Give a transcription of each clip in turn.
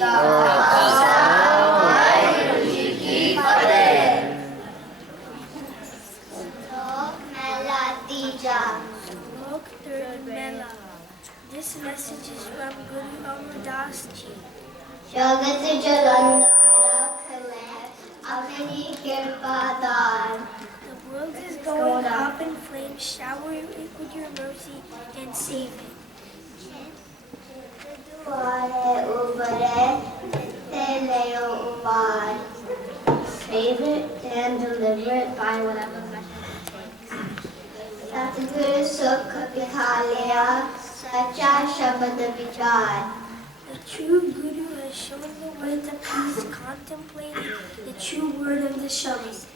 This message is from Guru Amardas Ji. जगत जलंधर खले अपनी कृपा दान. The world is going up in flames. Shower it with your mercy and save it. Save it and deliver it by whatever method it takes. Satguru Sukh Vihalaya Sacha Shabad Vichar. The true Guru has shown the way to peace, contemplating the true word of the Shabad.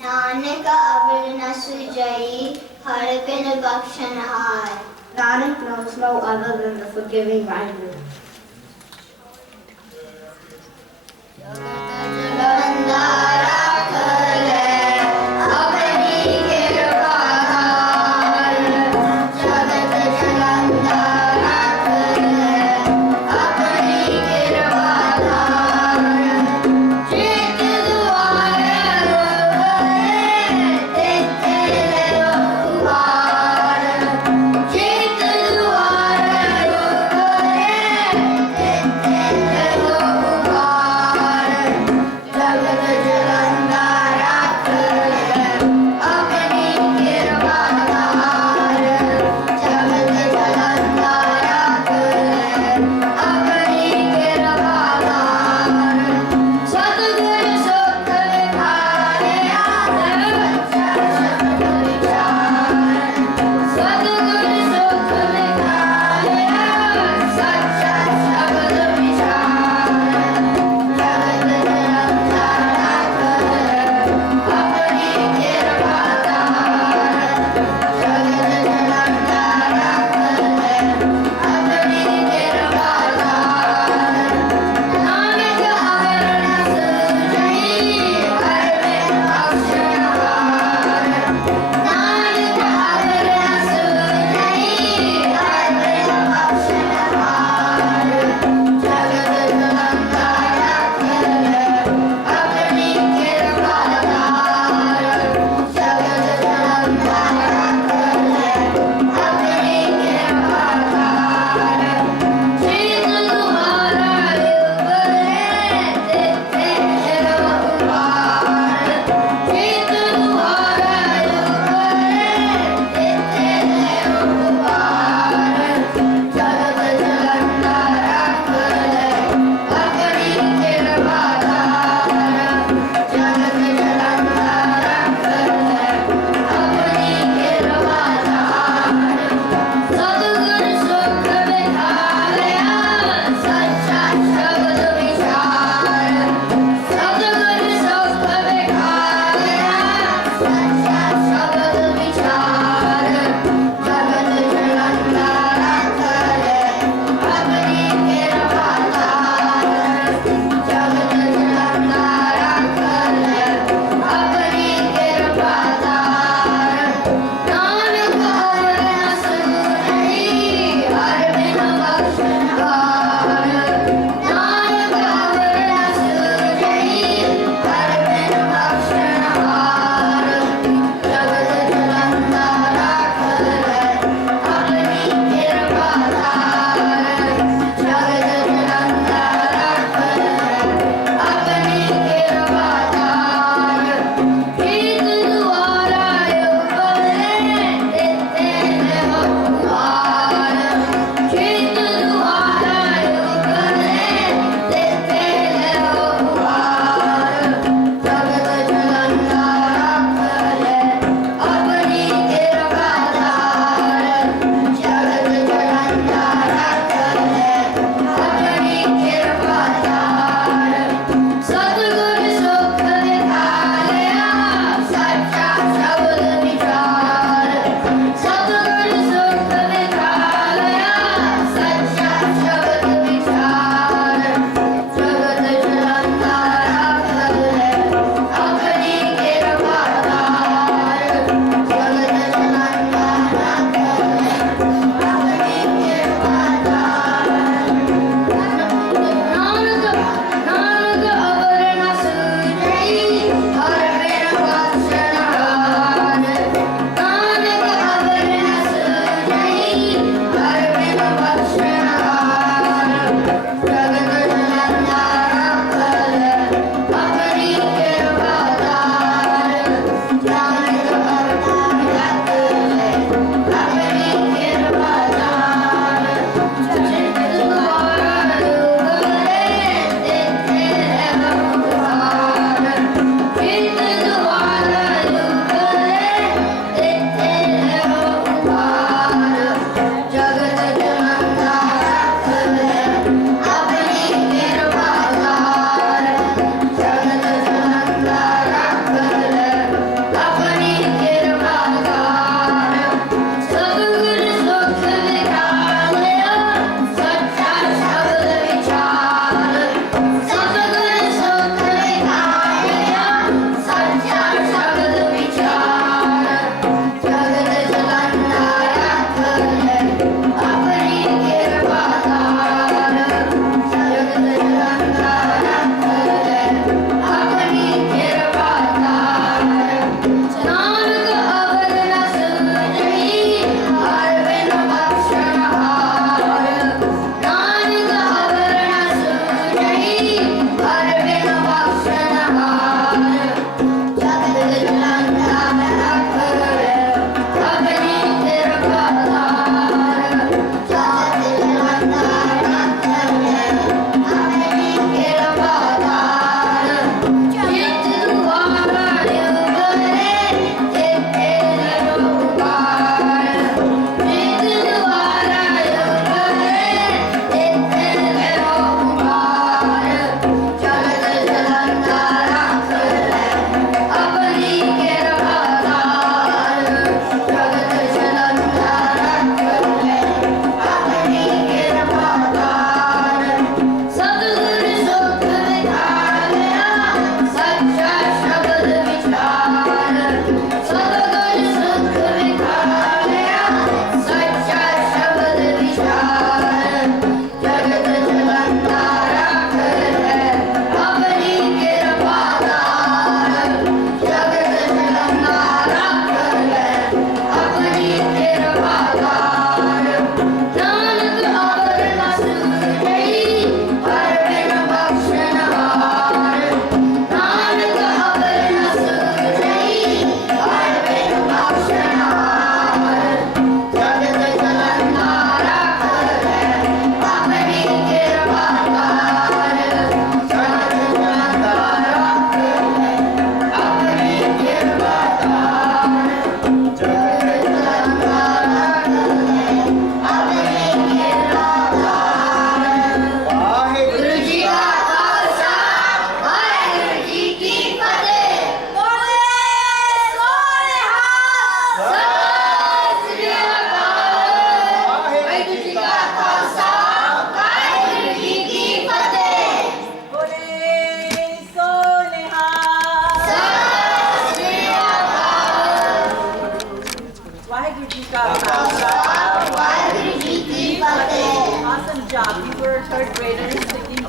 Nanak avar na sujai har bin bakshanhar. Nanak knows no other than the forgiving Vaheguru.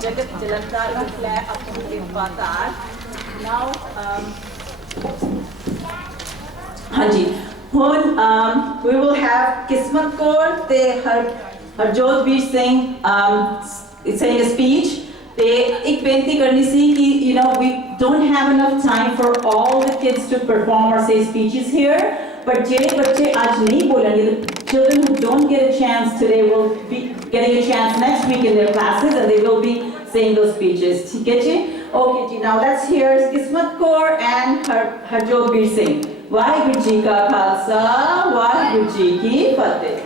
Jagat Jalandhar Vikla Apurve Patar. Now, Hanji. We will have Kismat Kaur, they Harjot Veer Singh saying a speech. एक बेनती करनी सी कि we don't have enough time for all the kids to perform or say speeches here, but जे बच्चे आज नहीं बोलेंगे, the children who don't get a chance today will be getting a chance next week in their classes and they will be saying those speeches. ठीक है जी? Okay ji, now let's hear Kismat Kaur and Harjot Veer Singh. Waheguru ji का खालसा, वाहिगुरु जी की फतेह.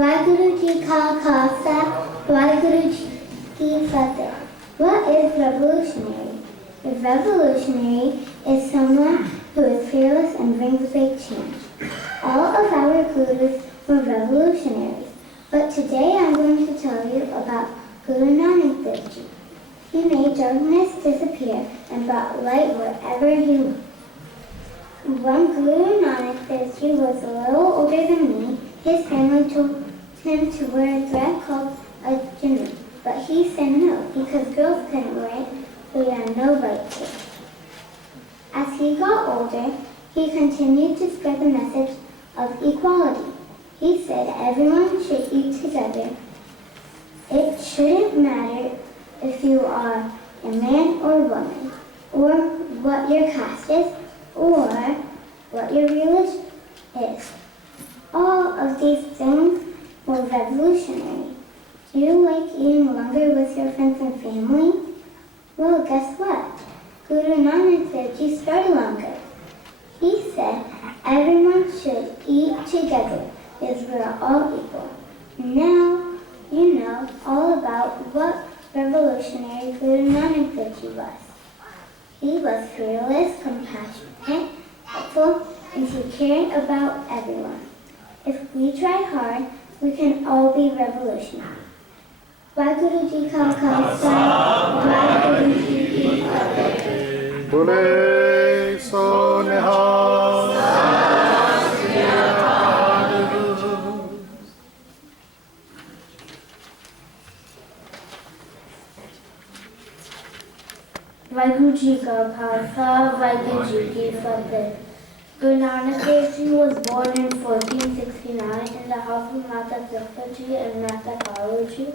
Waheguru Ji Ka Khalsa, Waheguru Ji Ki Fateh. What is revolutionary? A revolutionary is someone who is fearless and brings big change. All of our gurus were revolutionaries, but today I'm going to tell you about Guru Nanak Dev Ji. He made darkness disappear and brought light wherever he went. When Guru Nanak Dev Ji was a little older than me, his family told him to wear a thread called a jinnu, but he said no because girls couldn't wear it, so he had no right to. As he got older, he continued to spread the message of equality. He said everyone should eat together. It shouldn't matter if you are a man or woman, or what your caste is, or what your religion is. All of these things were revolutionary. Do you like eating longer with your friends and family? Well, guess what? Guru Nanak Dev Ji started longer. He said everyone should eat together because we are all equal. Now you know all about what revolutionary Guru Nanak Dev Ji was. He was fearless, compassionate, helpful, and he cared about everyone. If we try hard, we can all be revolutionary. Waheguru Ji Ka Khalsa, Waheguru Ji Ki Fateh. Bole so nihal. Waheguru Ji Ka Khalsa, Waheguru Ji Ki Fateh. Guru Nanak Dev Ji was born in 1469 in the house of Mata Zafar Ji and Mata Kalu Ji.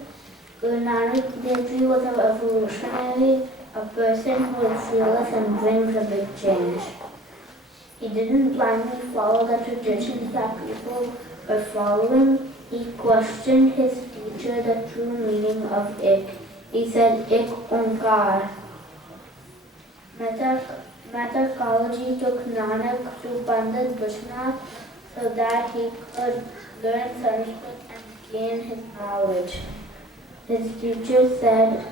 Guru Nanak Dev Ji was a revolutionary, a person who is fearless and brings a big change. He didn't blindly follow the traditions that people were following. He questioned his teacher the true meaning of Ik. He said, Ik Onkar. Mata Kaluji took Nanak to Pandit Vishnath so that he could learn Sanskrit and gain his knowledge. His teacher said,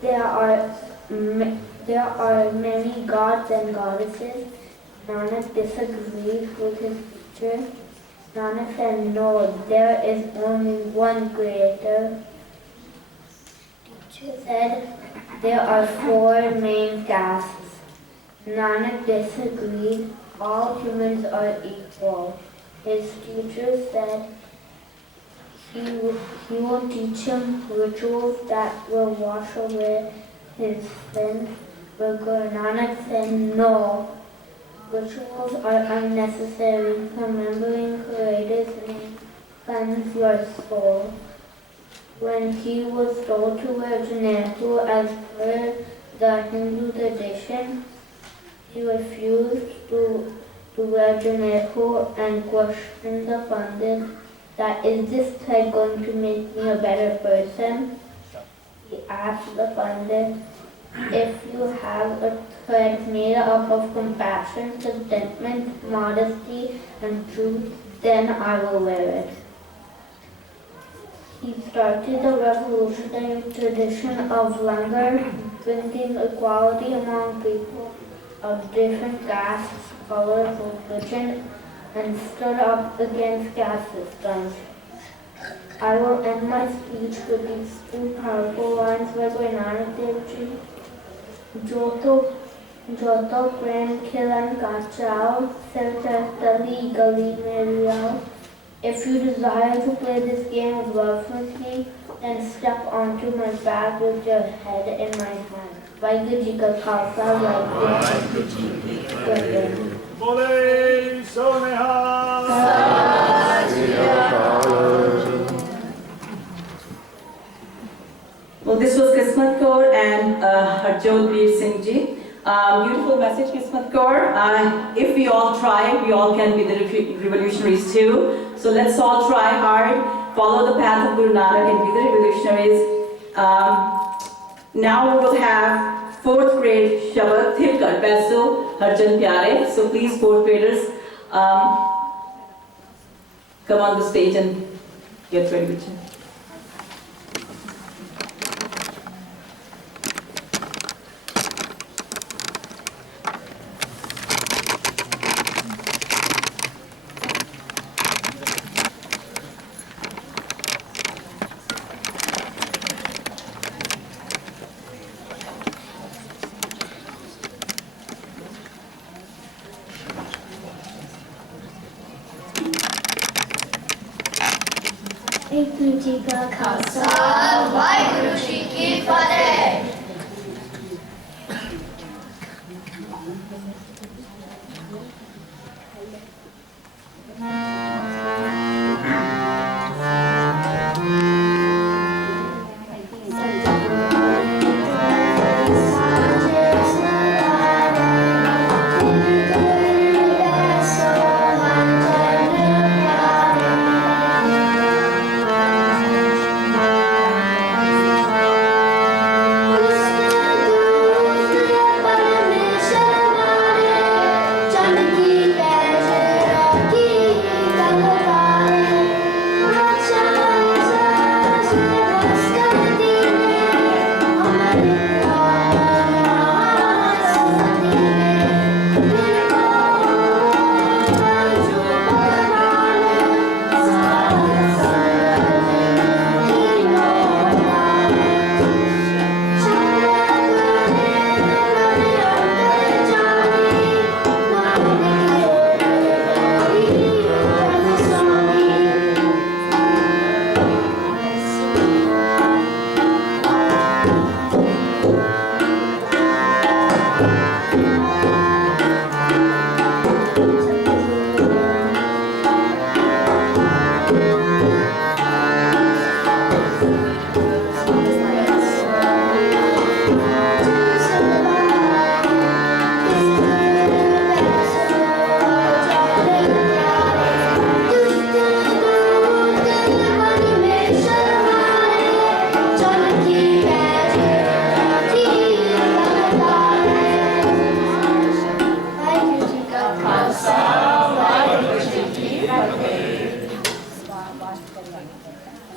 there are many gods and goddesses. Nanak disagreed with his teacher. Nanak said, no, there is only one creator. Teacher said, there are four main castes. Nanak disagreed. All humans are equal. His teacher said he will teach him rituals that will wash away his sins. But Guru Nanak said no. Rituals are unnecessary. Remembering Creator's name cleanses your soul. When he was told to wear Janetu as per the Hindu tradition, he refused to wear Janetu and questioned the Pandit that is this thread going to make me a better person? He asked the Pandit, if you have a thread made up of compassion, contentment, modesty, and truth, then I will wear it. He started the revolutionary tradition of langar, bringing equality among people of different castes, colors, religion, and stood up against caste systems. I will end my speech with these two powerful lines by Guru Nanak Dev Ji. जो तो जो तो प्रेम खिलन का चाव, सिर तली गली में रियाव. If you desire to play this game of love with me, then step onto my back with your head in my hand. Vaheguru Ji ka Khalsa, Vaheguru Ji ki Fateh. Bole Sonehal. Well, this was Kismat Kaur and Harjot Veer Singh Ji. Beautiful message, Kismat Kaur. If we all try, we all can be the revolutionaries too. So let's all try hard, follow the path of Guru Nanak and be the revolutionaries. Now we will have 4th grade Shabad Thilkar Peso Harjan Pyare. So please 4th graders, come on the stage and get ready with you. Vaheguru Ji ka Khalsa. Vaheguru Ji ki Fateh.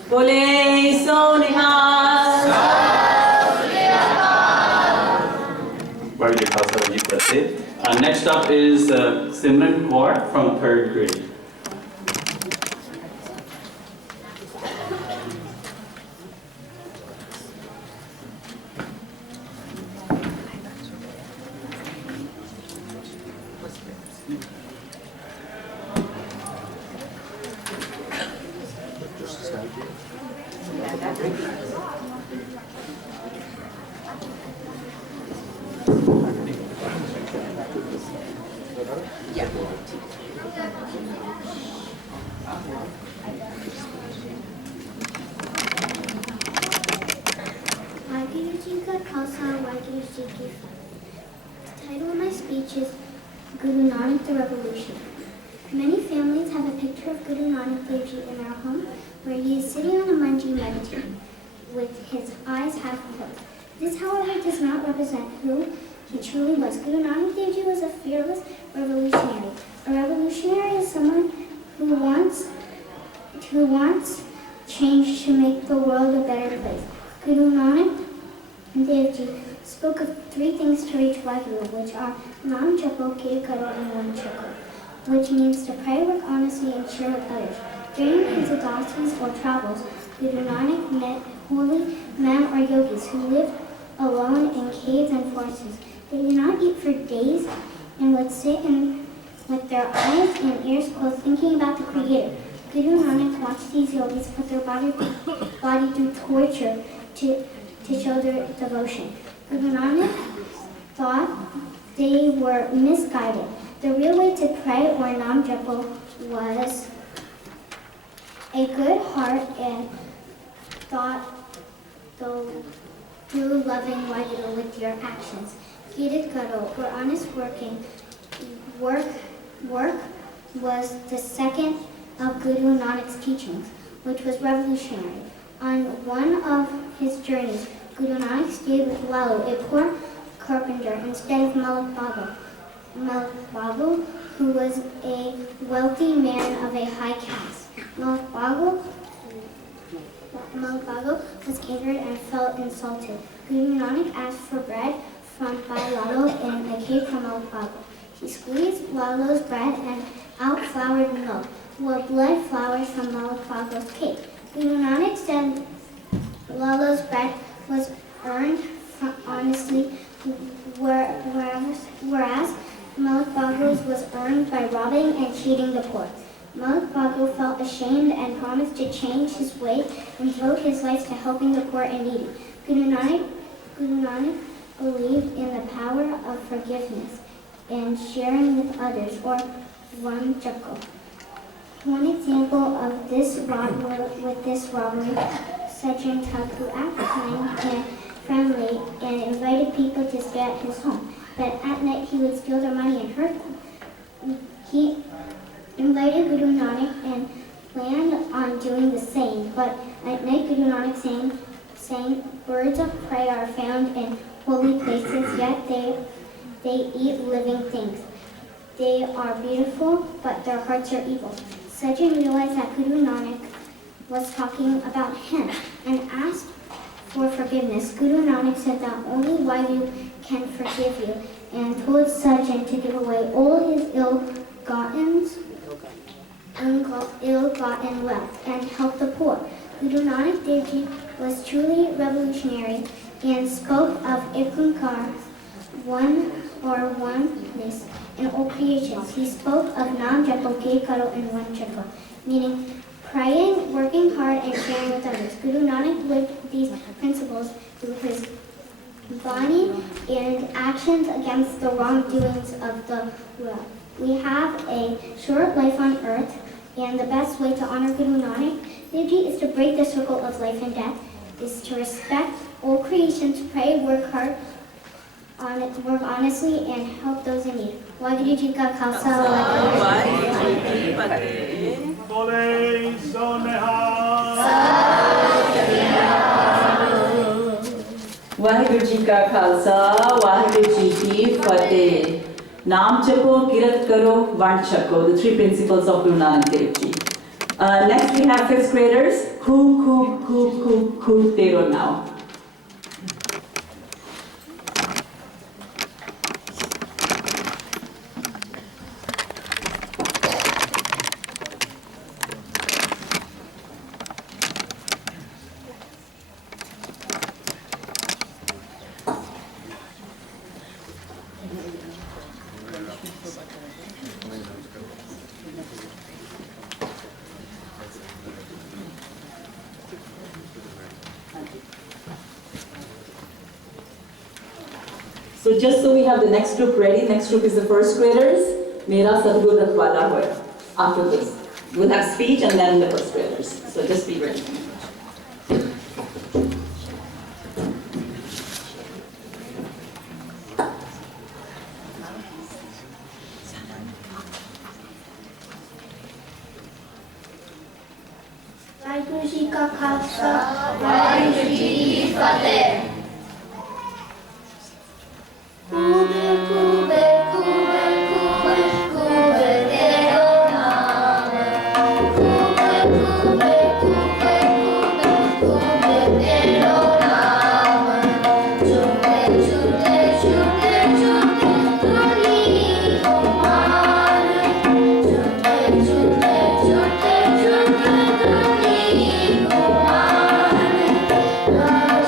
Bole Sonehal. Vaheguru Khalsa, Vaheguru Fateh. Next up is Simran Kaur from 3rd grade. Vaheguru Ji ka Khalsa, Vaheguru Ji ki Fateh. The title of my speech is Guru Nanak the Revolution. Many families have a picture of Guru Nanak Dev Ji in our home, where he is sitting on a manji meditating, with his eyes half closed. This, however, does not represent who he truly was. Guru Nanak Dev Ji was a fearless revolutionary. A revolutionary is someone who wants change to make the world a better place. Guru Nanak Dev Ji spoke of 3 things to reach Vaheguru, which are Nam Japo, Kir Karo, and One Chakra, which means to pray with honesty and share with others. During his udasis or travels, Guru Nanak met holy men or yogis who lived alone in caves and forests. They did not eat for days and would sit with their eyes and ears closed thinking about the Creator. Guru Nanak watched these yogis put their body through torture to show their devotion. Guru Nanak thought they were misguided. The real way to pray or Nam Japa was a good heart and thought through loving Waheguru with your actions. Kirat Karo, or honest work was the second of Guru Nanak's teachings, which was revolutionary. On one of his journeys, Guru Nanak stayed with Lalu, a poor carpenter, instead of Malik Babu. Malik Babu, who was a wealthy man of a high caste. Malik Babu was angered and felt insulted. Guru Nanak asked for bread by Lalu in a cave from Malik Babu. He squeezed Lalu's bread and out flowered milk, while blood flowers from Malik Babu's cake. Guru Nanak said Lalu's bread was earned honestly, whereas Malik Babu's was earned by robbing and cheating the poor. Malik Babu felt ashamed and promised to change his way and devote his life to helping the poor and needy. Guru Nanak believed in the power of forgiveness and sharing with others, or one chakko. One example of this robbery, Sajjan Thakur acted kind and friendly and invited people to stay at his home, but at night he would steal their money and hurt them. He invited Guru Nanak and planned on doing the same, but at night Guru Nanak saying, birds of prey are found in holy places, yet they eat living things. They are beautiful, but their hearts are evil. Sajjan realized that Guru Nanak was talking about him and asked for forgiveness. Guru Nanak said that only Waheguru can forgive you and told Sajjan to give away all his ill-gotten wealth and help the poor. Guru Nanak Dev Ji was truly revolutionary and spoke of Ekankar, oneness in all creations. He spoke of Nam Japa, Kirat Karo, and one chakra, meaning praying, working hard, and sharing with others. Guru Nanak lived these principles through his body and actions against the wrongdoings of the world. We have a short life on earth, and the best way to honor Guru Nanak Dev Ji is to break the circle of life and death, is to respect all creations, pray, work hard, work honestly, and help those in need. Waheguru Ji Ka Khalsa, Waheguru Ji Ki Fateh. Bole so nihal. Waheguru Ji Ka Khalsa, Waheguru Ji Ki Fateh. Naam Japo, Kirat Karo, Van Chako, the three principles of Guru Nanak Dev Ji. Next we have fifth graders. Khub tero now. So just so we have the next group ready, next group is the first graders. Mera Sadhguru Rakhwala Hoya. After this, we'll have speech and then the first graders. So just be ready. Waheguru Ji Ka Khalsa, Waheguru Ji Ki Fateh. Kube, kube, kube, kube, kube tero naam. Kube, kube, kube, kube, kube tero naam. Chute, chute, chute, chute, tuni kumar. Chute, chute, chute, chute, tuni kumar. Raj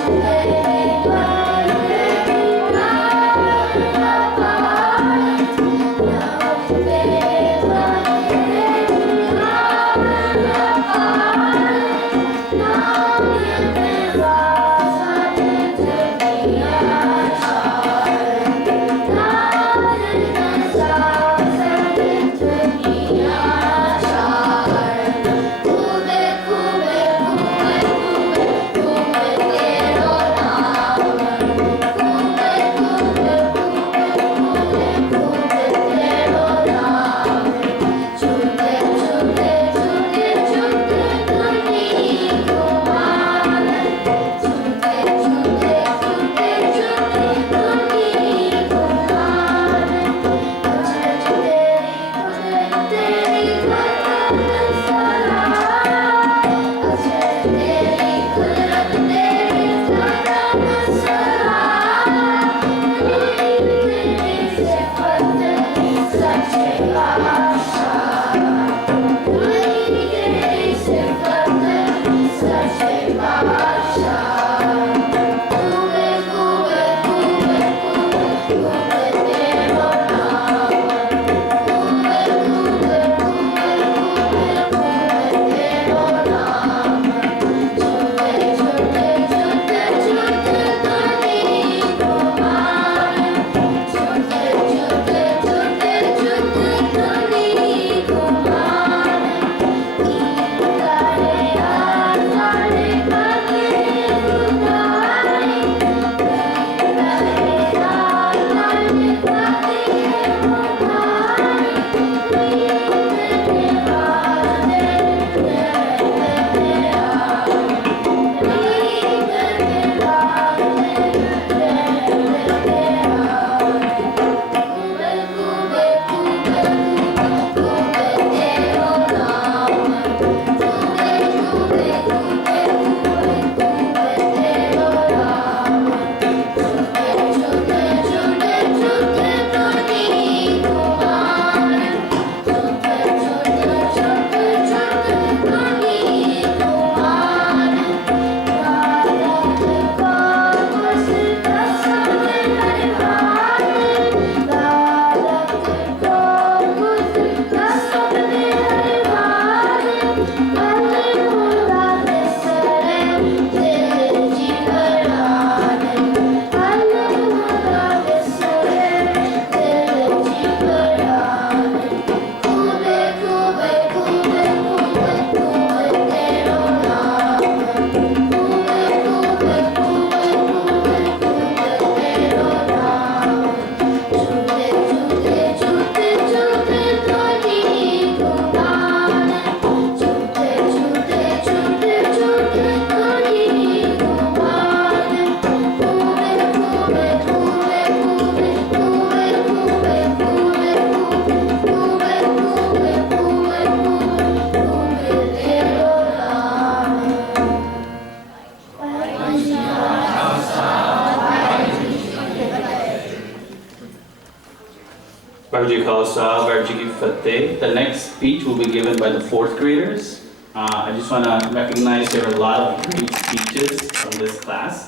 Khalsa, Varji Ki Fateh. The next speech will be given by the fourth graders. I just want to recognize there are a lot of great speeches from this class.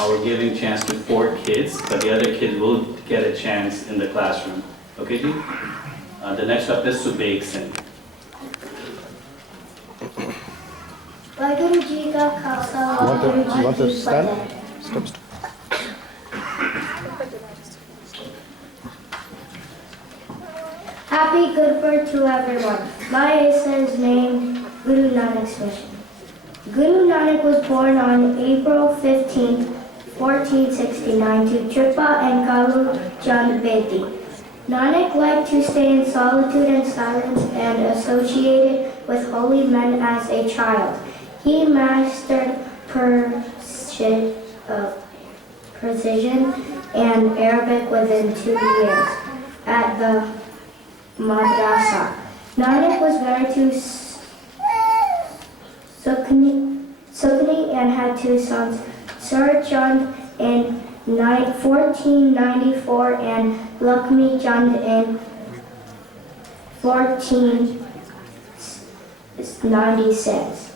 We're giving chance to 4 kids, but the other kids will get a chance in the classroom. Okay, Ji? The next up is Subhaig Singh. Waheguru Ji Ka Khalsa, Waheguru Ji You want to Ki stand? Fateh. Stop. Happy Gurpurab to everyone. My Isa's name, Guru Nanak's mission. Guru Nanak was born on April 15, 1469 to Tripa and Kalu Chand Bedi. Nanak liked to stay in solitude and silence and associated with holy men as a child. He mastered precision and Arabic within 2 years at the madrasa. Nanak was married to Sukni and had 2 sons, Sir Chand in 1494 and Lakshmi Chand in 1496.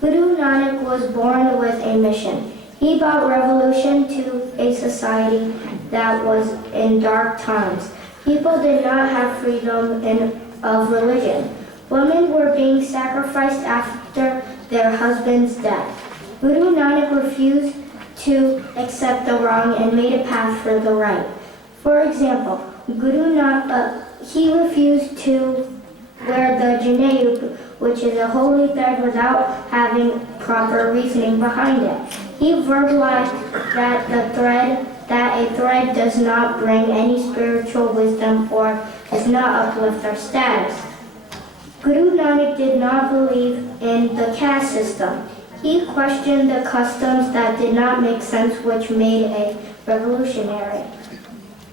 Guru Nanak was born with a mission. He brought revolution to a society that was in dark times. People did not have freedom of religion. Women were being sacrificed after their husband's death. Guru Nanak refused to accept the wrong and made a path for the right. For example, Guru Nanak, he refused to wear the Janeyu, which is a holy thread, without having proper reasoning behind it. He verbalized that a thread does not bring any spiritual wisdom or does not uplift our status. Guru Nanak did not believe in the caste system. He questioned the customs that did not make sense, which made a revolutionary.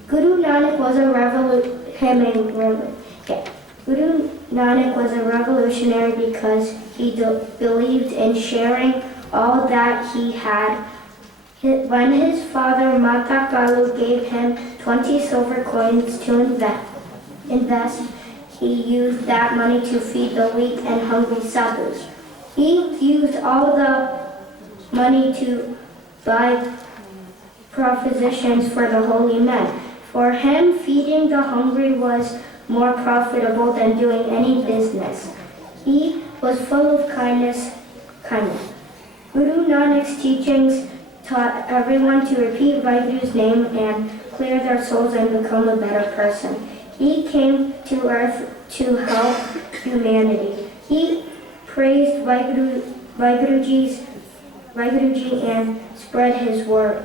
Guru Nanak was a revolutionary because he believed in sharing all that he had. When his father Mata Kalu gave him 20 silver coins to invest, he used that money to feed the weak and hungry sadhus. He used all the money to buy provisions for the holy men. For him, feeding the hungry was more profitable than doing any business. He was full of kindness. Guru Nanak's teachings taught everyone to repeat Vaheguru's name and clear their souls and become a better person. He came to earth to help humanity. He praised Vaheguruji and spread his word.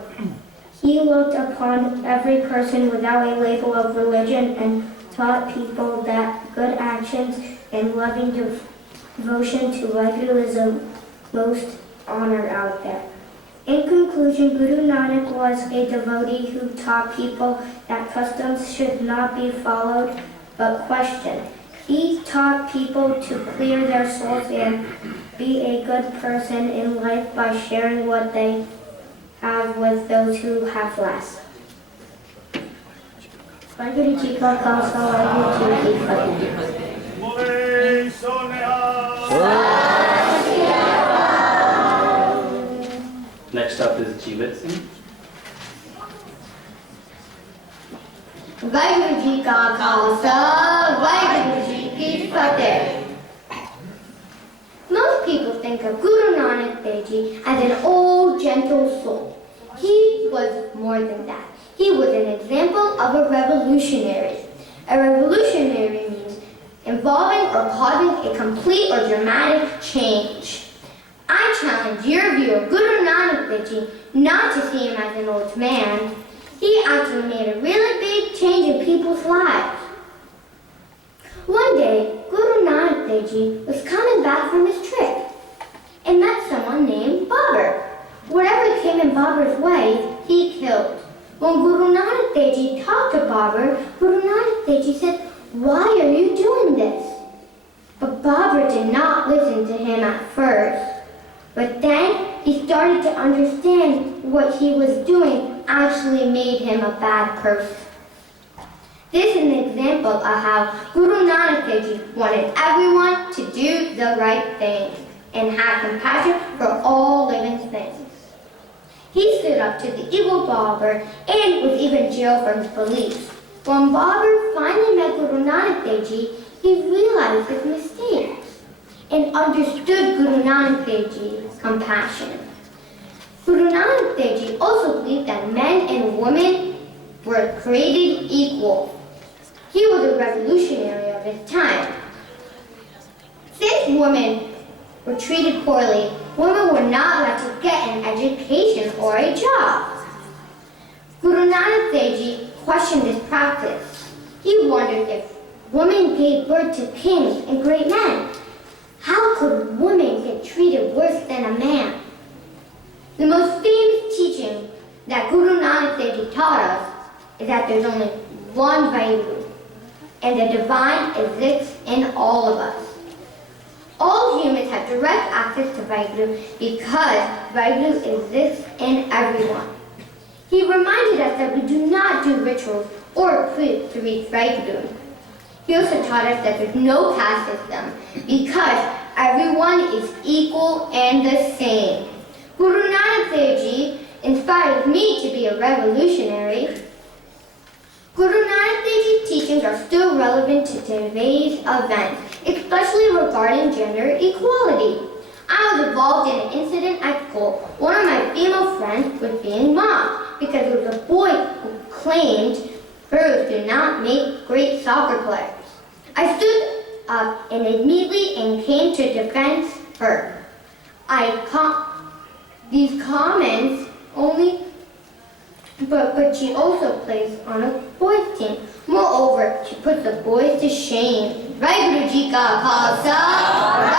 He looked upon every person without a label of religion and taught people that good actions and loving devotion to Vaheguru is the most honor out there. In conclusion, Guru Nanak was a devotee who taught people that customs should not be followed but questioned. He taught people to clear their souls and be a good person in life by sharing what they have with those who have less. Vaheguru Ji Ka Khalsa, Vaheguru Ji Ki Fateh. Bole Soneha. Next up is Jeevat Singh. Vaheguru Ji Ka Khalsa, Vaheguru Ji Ki Fateh. Most people think of Guru Nanak Dev Ji as an old, gentle soul. He was more than that. He was an example of a revolutionary. A revolutionary means involving or causing a complete or dramatic change. I challenge your view of Guru Nanak Dev Ji not to see him as an old man. He actually made a really big change in people's lives. One day, Guru Nanak Dev Ji was coming back from his trip and met someone named Babur. Whatever came in Babur's way, he killed. When Guru Nanak Dev Ji talked to Babur, Guru Nanak Dev Ji said, "Why are you doing this?" But Babur did not listen to him at first. But then he started to understand what he was doing actually made him a bad person. This is an example example of how Guru Nanak Dev Ji wanted everyone to do the right thing and have compassion for all living things. He stood up to the evil Babur and was even jailed for his beliefs. When Babur finally met Guru Nanak Dev Ji, he realized his mistakes and understood Guru Nanak Dev Ji's compassion. Guru Nanak Dev Ji also believed that men and women were created equal. He was a revolutionary of his time. Since women were treated poorly, women were not allowed to get an education or a job. Guru Nanak Dev Ji questioned this practice. He wondered if women gave birth to kings and great men, how could women get treated worse than a man? The most famous teaching that Guru Nanak Dev Ji taught us is that there's only one Vaheguru, and the divine exists in all of us. All humans have direct access to Vaheguru because Vaheguru exists in everyone. He reminded us that we do not do rituals or prayers to reach Vaheguru. He also taught us that there's no caste system because everyone is equal and the same. Guru Nanak Dev Ji inspired me to be a revolutionary. Guru Nanak Dev Ji's teachings are still relevant to today's events, especially regarding gender equality. I was involved in an incident at school. One of my female friends was being mocked because there was a boy who claimed girls do not make great soccer players. I stood up and immediately came to defend her. These comments only, but she also plays on a boys team. Moreover, she puts the boys to shame. Right, Guru Ji Ka Khalsa.